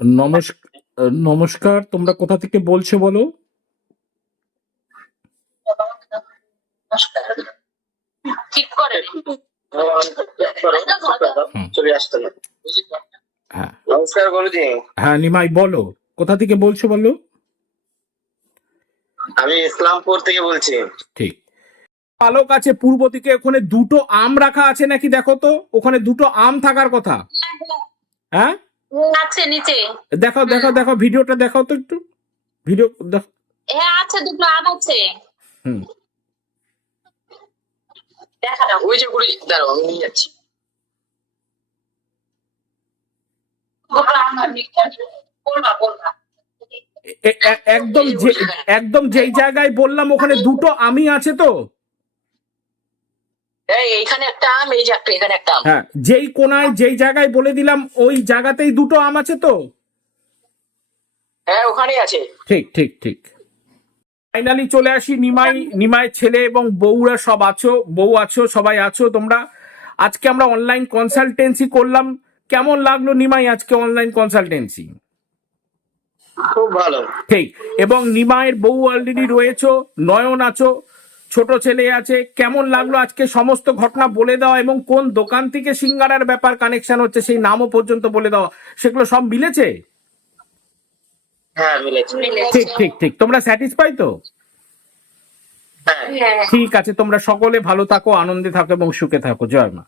নমস্কার নমস্কার তোমরা কোথা থেকে বলছো বলো? হ্যাঁ। নমস্কার গুরুজি হ্যাঁ নিমাই বলো কোথা থেকে বলছো বলো? আমি ইসলামপুর থেকে বলছি। ঠিক। পালক আছে পূর্ব দিকে ওখানে দুটো আম রাখা আছে নাকি দেখো তো? ওখানে দুটো আম থাকার কথা। হ্যাঁ? আছে নিচে। দেখো দেখো দেখো ভিডিওটা দেখাও তো একটু। ভিডিও দেখো। হ্যাঁ আছে দুটো আম আছে। হুম। দেখা দাও ওই যে গুরুজি দাঁড়াও আমি নিয়ে যাচ্ছি। একদম একদম যেই জায়গায় বললাম ওখানে দুটো আমি আছে তো? এইখানে একটা আম এই এখানে একটা আম। হ্যাঁ যেই কোনায় যেই জায়গায় বলে দিলাম ওই জায়গাতেই দুটো আম আছে তো? হ্যাঁ ওখানেই আছে। ঠিক ঠিক ঠিক। ফাইনালি চলে আসি নিমাই নিমাই ছেলে এবং বউরা সব আছো বউ আছো সবাই আছো তোমরা। আজকে আমরা অনলাইন কনসালটেন্সি করলাম। কেমন লাগল নিমাই আজকে অনলাইন কনসালটেন্সি খুব ভালো। ঠিক এবং নিমাইয়ের বউ অলরেডি রয়েছো নয়ন আছো ছোট ছেলে আছে কেমন লাগল আজকে সমস্ত ঘটনা বলে দেওয়া এবং কোন দোকান থেকে সিঙ্গারার ব্যাপার কানেকশন হচ্ছে সেই নামও পর্যন্ত বলে দেওয়া সেগুলো সব মিলেছে? হ্যাঁ ঠিক ঠিক ঠিক। তোমরা স্যাটিসফাই তো? হ্যাঁ। হ্যাঁ। ঠিক আছে তোমরা সকলে ভালো থাকো আনন্দে থাকো এবং সুখে থাকো। জয় মা।